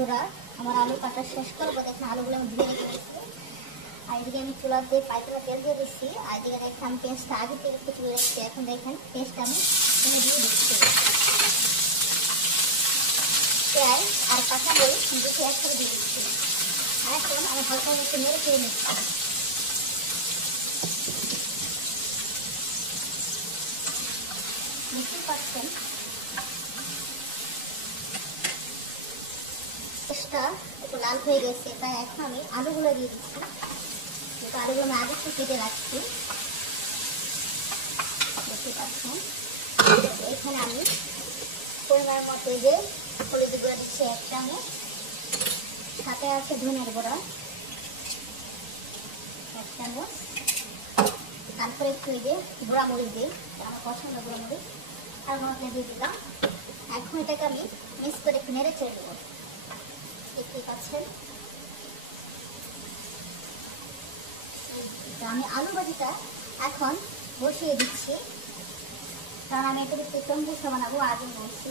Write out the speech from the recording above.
বন্ধুরা, আমার আলু কাটা শেষ করবো। দেখেন আলুগুলো আমি ধুয়ে রেখে দিচ্ছি। আর এদিকে আমি চুলাতে পাইপের তেল দিয়ে দিচ্ছি। আর এদিকে দেখেন আমি পেঁয়াজটা আগে থেকে কুচি রেখেছি। এখন দেখেন পেঁয়াজটা আমি তেলে দিয়ে দিচ্ছি। পেঁয়াজ আর কাঁচামরিচ দুটো একসাথে দিয়ে দিচ্ছি। আর এখন আমি হালকা একটু নেড়ে চেড়ে নিচ্ছি। বুঝতেই পারছেন পেঁয়াজটা একটু লাল হয়ে গেছে, তাই এখন আমি আলুগুলো দিয়ে দিচ্ছি। যেহেতু আলুগুলো আমি আগে একটু কেটে রাখছি, দেখতে পাচ্ছেন। এখানে আমি পরিমাণ মতো যে হলুদ গুঁড়া দিচ্ছি 1 চামচ, সাথে আছে ধনের গুঁড়া 1 চামচ, তারপরে একটু এই যে গুঁড়া মরিচ দিই, আমার পছন্দ গুঁড়া মরিচ, আর মশলা দিয়ে দিলাম। এখন এটাকে আমি মিক্স করে একটু নেড়ে ছেড়ে দেবো। দেখতেই পাচ্ছেন আমি আলু ভাজিটা এখন বসিয়ে দিচ্ছি, কারণ আমি এটা একটু কম্বুসা বানাবো, আগে বলছি।